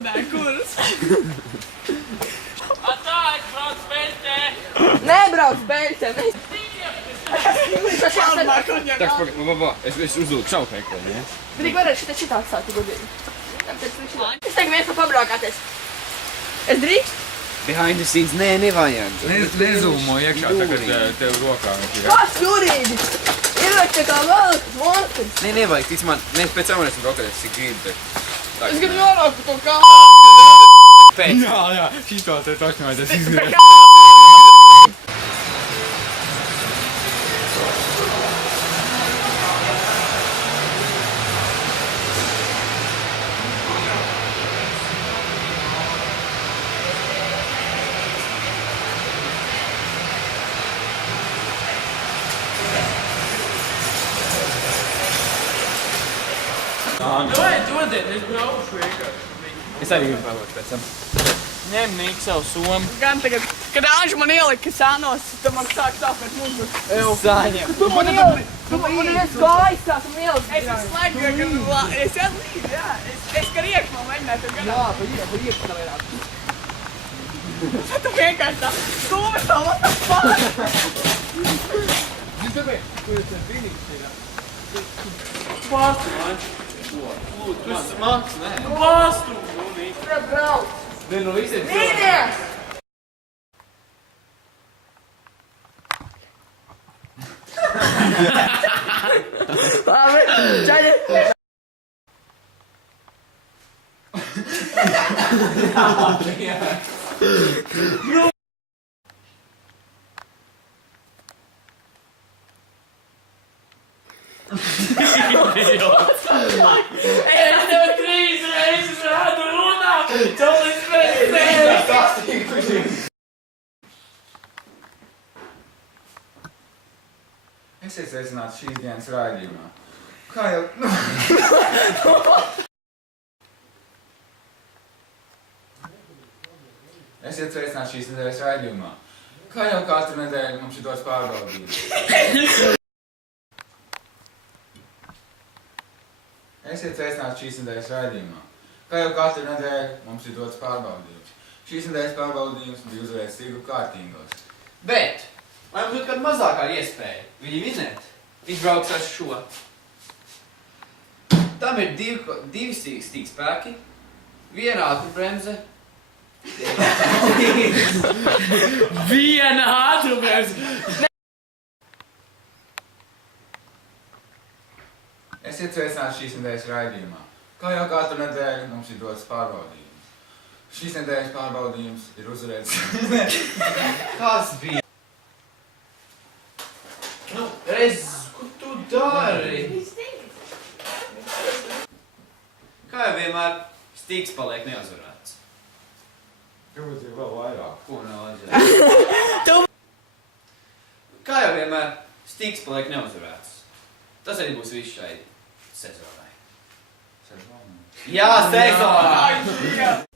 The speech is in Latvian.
Kuras? Attāļ, brauc beļķē! Nebrauc beļķē! Tak, es uzlūku savu teikli, ne? Drīk varētu šitā atstāt, godīgi. Es tagad viens pabraukāties. Es drīkst? Behind the scenes, nē, nevajag. Nezūmo iekšā tagad tev rokā. Kas jurīgi? Ieliek tā kā vēlētas monstrs. Nē, nevajag, tic man, mēs pēc tam varēsim braukāties, cik gribi, bet... Es gribu noraukt par to kā... Pēc. Jā, šito te taču vajadzēs izgriezt. Vai dodiet, es braucu vienkārši. Es arī gribu vēlēt pēc tam. Ņem Nīk savu somu. Gan tagad, kad Āņš man ielika sānos, tad man sāk sāpēt mūsu. Saņem. Tu man ieliek kājas tās un ieliek. Es visu laiku, kad es ieliku, jā. Es kā riek man mēģināju tev gadā. Jā, pa riek tā vairāk. Tad tu vienkārši tā stūmi tā, what the fuck? Jūs tāpēc, kur jūs brīnīgs ir? Pastu, man. Tu esi smags, nē? Pastu, Nīk. Tur brauc. Ne, no visiem Mīnies! Labi, čaļi. Es tev 3 reizes rādu runā, čalis pēc tevis. Esiet sveicināti šīs dienas raidījumā. Kā jau... Esiet sveicināti šīs nedēļas raidījumā. Kā jau katru nedēļu mums ir dots pārbaudījums. Esiet sveicināti šīs nedēļas raidījumā. Kā jau katru nedēļu mums ir dots pārbaudījums. Šīs nedēļas pārbaudījums bija uzvērts tirgu kārtīgos. Bet, vai mums būtu kāda mazākā iespēja viņu vinēt? Viņš brauks ar šo. Tam ir divi stīgspēki, viena ātrumbremze. Viena ātrumbremze! Esiet sveicināti šīs nedēļas raidījumā. Kā jau katru nedēļu mums ir dots pārbaudījums. Šīs nedēļas pārbaudījums ir uzvarēts. Kas bija? Nu, ko tu dari? Kā jau vienmēr, stīgs paliek neuzvarēts. Kāpēc ir vēl vairāk? Ko nevajadzēja? Kā jau vienmēr, stīgs paliek neuzvarēts. Tas arī būs viss šai sezonai. Sezonā. Jā, sezonā!